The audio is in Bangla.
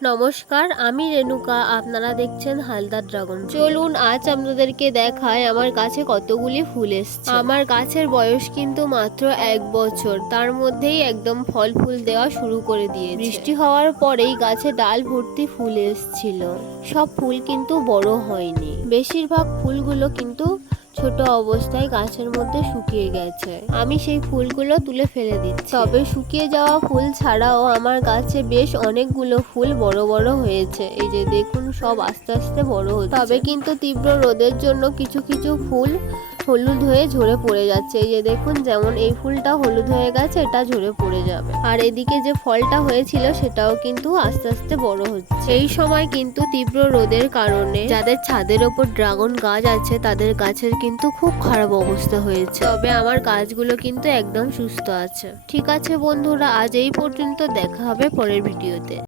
নমস্কার, আমি রেণুকা। আপনারা দেখছেন হালদার ড্রাগন। চলুন আজ আপনাদেরকে দেখায় আমার গাছে কতগুলি ফুল এসছে। আমার গাছের বয়স কিন্তু মাত্র 1 বছর, তার মধ্যেই একদম ফল ফুল দেওয়া শুরু করে দিয়েছে। বৃষ্টি হওয়ার পরেই গাছে ডাল ভর্তি ফুল এসছিল। সব ফুল কিন্তু বড় হয়নি, বেশিরভাগ ফুলগুলো কিন্তু ছোট অবস্থায় গাছের মধ্যে শুকিয়ে গেছে। আমি সেই ফুলগুলো তুলে ফেলে দিচ্ছি। তবে শুকিয়ে যাওয়া ফুল ছাড়াও আমার গাছে বেশ অনেকগুলো ফুল বড় বড় হয়েছে। এই যে দেখুন, সব আস্তে আস্তে বড় হচ্ছে। তবে কিন্তু তীব্র রোদের জন্য কিছু কিছু ফুল হলুদ হয়ে ঝরে পড়ে যাচ্ছে। এই যে দেখুন, যেমন এই ফুলটা হলুদ হয়ে গেছে, এটা ঝরে পড়ে যাবে। আর এদিকে যে ফলটা হয়েছিল সেটাও কিন্তু আস্তে আস্তে বড় হচ্ছে। এই সময় কিন্তু তীব্র রোদের কারণে যাদের ছাদের ওপর ড্রাগন গাছ আছে তাদের গাছের কিন্তু খুব খারাপ অবস্থা হয়েছে। তবে আমার গাছগুলো কিন্তু একদম সুস্থ আছে। ঠিক আছে বন্ধুরা, আজ এই পর্যন্ত। দেখা হবে পরের ভিডিওতে।